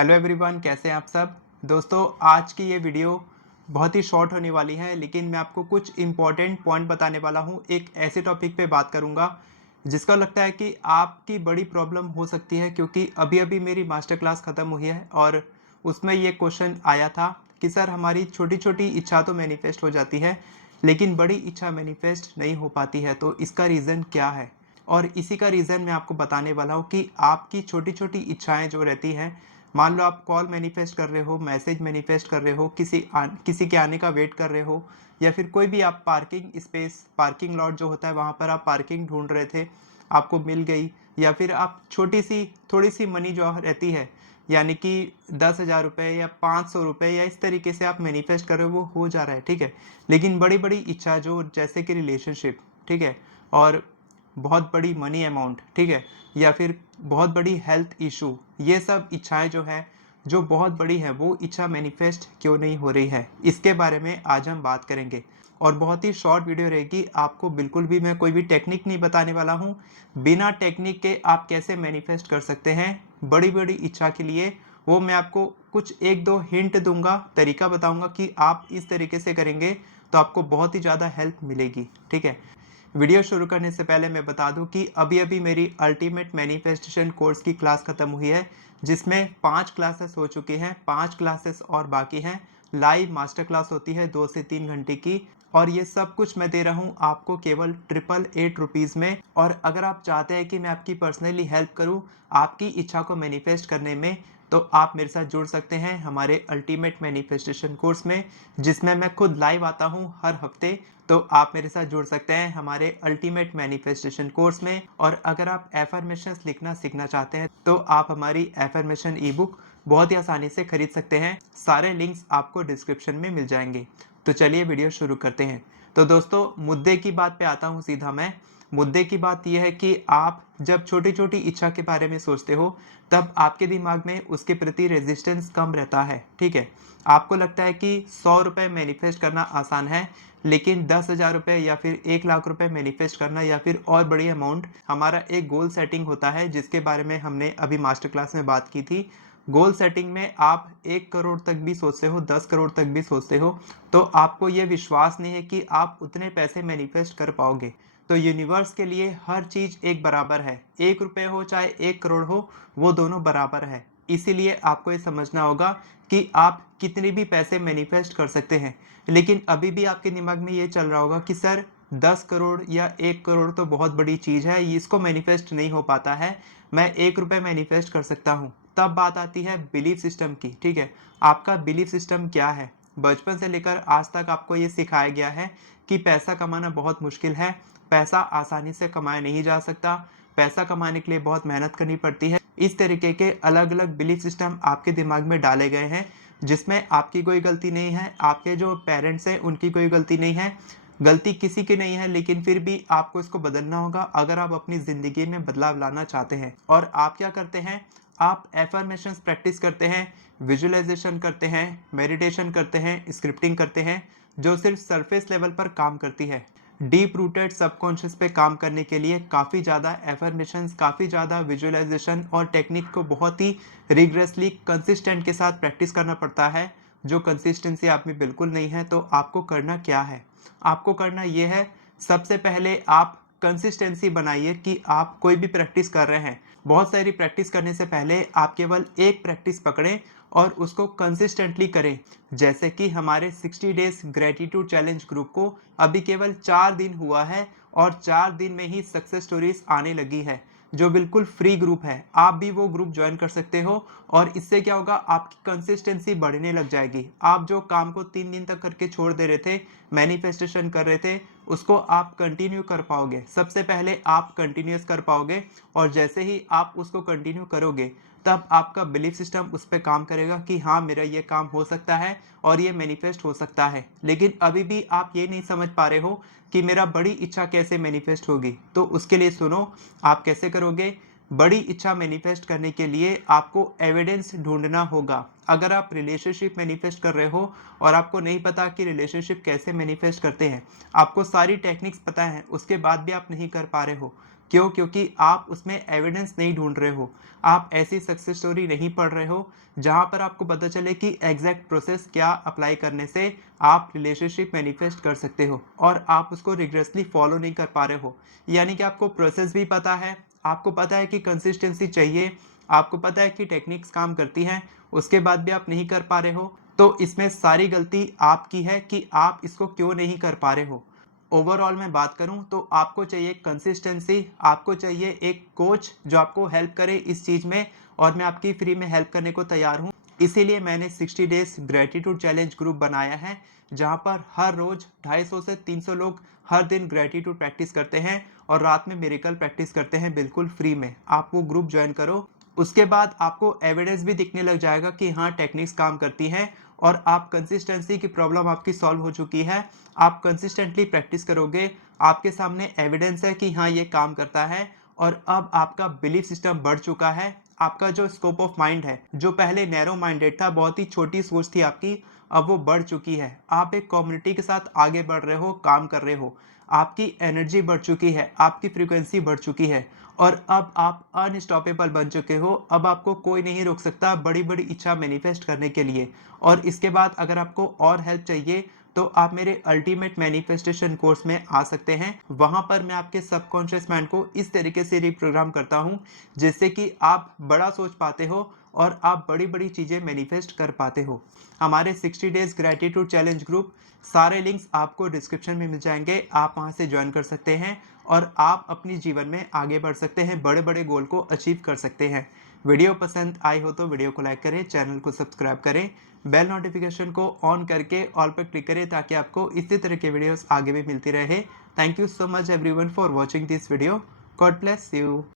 Hello everyone, कैसे हैं आप सब। दोस्तों, आज की ये वीडियो बहुत ही शॉर्ट होने वाली है, लेकिन मैं आपको कुछ इम्पोर्टेंट पॉइंट बताने वाला हूँ। एक ऐसे टॉपिक पे बात करूँगा जिसका लगता है कि आपकी बड़ी प्रॉब्लम हो सकती है, क्योंकि अभी अभी मेरी मास्टर क्लास ख़त्म हुई है और उसमें ये क्वेश्चन आया था कि सर, हमारी छोटी छोटी इच्छा तो मैनिफेस्ट हो जाती है, लेकिन बड़ी इच्छा मैनिफेस्ट नहीं हो पाती है, तो इसका रीज़न क्या है। और इसी का रीज़न मैं आपको बताने वाला हूँ कि आपकी छोटी छोटी इच्छाएं जो रहती हैं, मान लो आप कॉल मैनिफेस्ट कर रहे हो, मैसेज मैनिफेस्ट कर रहे हो, किसी के आने का वेट कर रहे हो, या फिर कोई भी आप पार्किंग स्पेस, पार्किंग लॉट जो होता है वहाँ पर आप पार्किंग ढूंढ रहे थे, आपको मिल गई। या फिर आप छोटी सी थोड़ी सी मनी जो रहती है, यानी कि 10,000 रुपये या 500 रुपये, या इस तरीके से आप मैनिफेस्ट कर रहे हो, वो हो जा रहा है, ठीक है। लेकिन बड़ी बड़ी इच्छा जो जैसे कि रिलेशनशिप, ठीक है, और बहुत बड़ी मनी अमाउंट, ठीक है, या फिर बहुत बड़ी हेल्थ इशू, ये सब इच्छाएं जो है, जो बहुत बड़ी है, वो इच्छा मैनिफेस्ट क्यों नहीं हो रही है, इसके बारे में आज हम बात करेंगे। और बहुत ही शॉर्ट वीडियो रहेगी, आपको बिल्कुल भी मैं कोई भी टेक्निक नहीं बताने वाला हूँ। बिना टेक्निक के आप कैसे मैनिफेस्ट कर सकते हैं बड़ी बड़ी इच्छा के लिए, वो मैं आपको कुछ एक दो हिंट दूंगा, तरीका बताऊंगा कि आप इस तरीके से करेंगे तो आपको बहुत ही ज़्यादा हेल्प मिलेगी, ठीक है। वीडियो शुरू करने से पहले मैं बता दूं कि अभी अभी मेरी अल्टीमेट मैनिफेस्टेशन कोर्स की क्लास खत्म हुई है, जिसमें 5 क्लासेस हो चुकी हैं, 5 क्लासेस और बाकी हैं। लाइव मास्टर क्लास होती है 2 से 3 घंटे की, और ये सब कुछ मैं दे रहा हूँ आपको केवल 888 रुपीज़ में। और अगर आप चाहते हैं कि मैं आपकी पर्सनली हेल्प करूँ आपकी इच्छा को मैनिफेस्ट करने में, तो आप मेरे साथ जुड़ सकते हैं हमारे अल्टीमेट मैनिफेस्टेशन कोर्स में, जिसमें मैं खुद लाइव आता हूं हर हफ्ते। तो आप मेरे साथ जुड़ सकते हैं हमारे अल्टीमेट मैनिफेस्टेशन कोर्स में। और अगर आप एफर्मेशंस लिखना सीखना चाहते हैं, तो आप हमारी एफर्मेशन ई बुक बहुत ही आसानी से खरीद सकते हैं। सारे लिंक्स आपको डिस्क्रिप्शन में मिल जाएंगे। तो चलिए वीडियो शुरू करते हैं। तो दोस्तों, मुद्दे की बात पे आता हूँ सीधा मैं। मुद्दे की बात यह है कि आप जब छोटी छोटी इच्छा के बारे में सोचते हो, तब आपके दिमाग में उसके प्रति रेजिस्टेंस कम रहता है, ठीक है। आपको लगता है कि 100 रुपये मैनिफेस्ट करना आसान है, लेकिन 10,000 रुपये या फिर 1 लाख रुपए मैनिफेस्ट करना, या फिर और बड़ी अमाउंट, हमारा एक गोल सेटिंग होता है जिसके बारे में हमने अभी मास्टर क्लास में बात की थी। गोल सेटिंग में आप 1 करोड़ तक भी सोचते हो, 10 करोड़ तक भी सोचते हो, तो आपको ये विश्वास नहीं है कि आप उतने पैसे मैनिफेस्ट कर पाओगे। तो यूनिवर्स के लिए हर चीज एक बराबर है, 1 रुपये हो चाहे 1 करोड़ हो, वो दोनों बराबर है। इसीलिए आपको ये समझना होगा कि आप कितने भी पैसे मैनिफेस्ट कर सकते हैं। लेकिन अभी भी आपके दिमाग में ये चल रहा होगा कि सर, 10 करोड़ या 1 करोड़ तो बहुत बड़ी चीज़ है, इसको मैनिफेस्ट नहीं हो पाता है, मैं 1 रुपये मैनिफेस्ट कर सकता हूँ। तब बात आती है बिलीफ सिस्टम की, ठीक है। आपका बिलीफ सिस्टम क्या है। बचपन से लेकर आज तक आपको ये सिखाया गया है कि पैसा कमाना बहुत मुश्किल है, पैसा आसानी से कमाया नहीं जा सकता, पैसा कमाने के लिए बहुत मेहनत करनी पड़ती है। इस तरीके के अलग अलग बिलीफ सिस्टम आपके दिमाग में डाले गए हैं, जिसमें आपकी कोई गलती नहीं है, आपके जो पेरेंट्स हैं उनकी कोई गलती नहीं है, गलती किसी की नहीं है। लेकिन फिर भी आपको इसको बदलना होगा अगर आप अपनी ज़िंदगी में बदलाव लाना चाहते हैं। और आप क्या करते हैं, आप एफर्मेशंस प्रैक्टिस करते हैं, विजुअलाइजेशन करते हैं, मेडिटेशन करते हैं, स्क्रिप्टिंग करते हैं, जो सिर्फ सरफेस लेवल पर काम करती है। डीप रूटेड सबकॉन्शियस पे काम करने के लिए काफ़ी ज़्यादा एफर्मेशंस, काफ़ी ज़्यादा विजुअलाइजेशन और टेक्निक को बहुत ही रिग्रेसली कंसिस्टेंट के साथ प्रैक्टिस करना पड़ता है, जो कंसिस्टेंसी आप में बिल्कुल नहीं है। तो आपको करना क्या है, आपको करना ये है, सबसे पहले आप कंसिस्टेंसी बनाइए कि आप कोई भी प्रैक्टिस कर रहे हैं। बहुत सारी प्रैक्टिस करने से पहले आप केवल एक प्रैक्टिस पकड़ें और उसको कंसिस्टेंटली करें। जैसे कि हमारे 60 डेज ग्रेटिट्यूड चैलेंज ग्रुप को अभी केवल 4 दिन हुआ है, और 4 दिन में ही सक्सेस स्टोरीज आने लगी है, जो बिल्कुल फ्री ग्रुप है। आप भी वो ग्रुप ज्वाइन कर सकते हो, और इससे क्या होगा, आपकी कंसिस्टेंसी बढ़ने लग जाएगी। आप जो काम को 3 दिन तक करके छोड़ दे रहे थे, मैनिफेस्टेशन कर रहे थे, उसको आप कंटिन्यू कर पाओगे। सबसे पहले आप कंटिन्यूस कर पाओगे, और जैसे ही आप उसको कंटिन्यू करोगे, तब आपका बिलीफ सिस्टम उस पर काम करेगा कि हाँ, मेरा ये काम हो सकता है और ये मैनिफेस्ट हो सकता है। लेकिन अभी भी आप ये नहीं समझ पा रहे हो कि मेरा बड़ी इच्छा कैसे मैनिफेस्ट होगी। तो उसके लिए सुनो, आप कैसे करोगे। बड़ी इच्छा मैनिफेस्ट करने के लिए आपको एविडेंस ढूंढना होगा। अगर आप रिलेशनशिप मैनिफेस्ट कर रहे हो और आपको नहीं पता कि रिलेशनशिप कैसे मैनिफेस्ट करते हैं, आपको सारी टेक्निक्स पता है, उसके बाद भी आप नहीं कर पा रहे हो, क्यों? क्योंकि आप उसमें एविडेंस नहीं ढूंढ रहे हो, आप ऐसी सक्सेस स्टोरी नहीं पढ़ रहे हो जहां पर आपको पता चले कि एग्जैक्ट प्रोसेस क्या अप्लाई करने से आप रिलेशनशिप मैनिफेस्ट कर सकते हो और आप उसको रिग्रेसली फॉलो नहीं कर पा रहे हो। यानी कि आपको प्रोसेस भी पता है, आपको पता है कि कंसिस्टेंसी चाहिए, आपको पता है कि टेक्निक्स काम करती हैं, उसके बाद भी आप नहीं कर पा रहे हो, तो इसमें सारी गलती आपकी है कि आप इसको क्यों नहीं कर पा रहे हो। ओवरऑल मैं बात करूं तो आपको चाहिए कंसिस्टेंसी, आपको चाहिए एक कोच जो आपको हेल्प करे इस चीज़ में, और मैं आपकी फ्री में हेल्प करने को तैयार हूं। इसीलिए मैंने 60 डेज ग्रेटिट्यूड चैलेंज ग्रुप बनाया है, जहां पर हर रोज 250 से 300 लोग हर दिन ग्रेटिट्यूड प्रैक्टिस करते हैं और रात में मिरेकल प्रैक्टिस करते हैं बिल्कुल फ्री में। आप वो ग्रुप ज्वाइन करो, उसके बाद आपको एविडेंस भी दिखने लग जाएगा कि हाँ टेक्निक्स काम करती हैं और आप कंसिस्टेंसी की प्रॉब्लम आपकी सॉल्व हो चुकी है। आप कंसिस्टेंटली प्रैक्टिस करोगे, आपके सामने एविडेंस है कि हाँ ये काम करता है, और अब आपका बिलीफ सिस्टम बढ़ चुका है। आपका जो स्कोप ऑफ माइंड है, जो पहले नैरो माइंडेड था, बहुत ही छोटी सोच थी आपकी, अब वो बढ़ चुकी है। आप एक कम्युनिटी के साथ आगे बढ़ रहे हो, काम कर रहे हो, आपकी एनर्जी बढ़ चुकी है, आपकी फ्रीक्वेंसी बढ़ चुकी है, और अब आप अनस्टॉपेबल बन चुके हो। अब आपको कोई नहीं रोक सकता बड़ी बड़ी इच्छा मैनिफेस्ट करने के लिए। और इसके बाद अगर आपको और हेल्प चाहिए तो आप मेरे अल्टीमेट मैनिफेस्टेशन कोर्स में आ सकते हैं। वहां पर मैं आपके सबकॉन्शियस माइंड को इस तरीके से रिप्रोग्राम करता हूं जिससे कि आप बड़ा सोच पाते हो और आप बड़ी बड़ी चीजें मैनिफेस्ट कर पाते हो। हमारे 60 डेज ग्रेटिट्यूड चैलेंज ग्रुप, सारे लिंक्स आपको डिस्क्रिप्शन में मिल जाएंगे, आप वहां से ज्वाइन कर सकते हैं और आप अपनी जीवन में आगे बढ़ सकते हैं, बड़े बड़े गोल को अचीव कर सकते हैं। वीडियो पसंद आई हो तो वीडियो को लाइक करें, चैनल को सब्सक्राइब करें, बेल नोटिफिकेशन को ऑन करके ऑल पर क्लिक करें ताकि आपको इसी तरह के वीडियोस आगे भी मिलती रहे। Thank you so much everyone for watching this video. God bless you.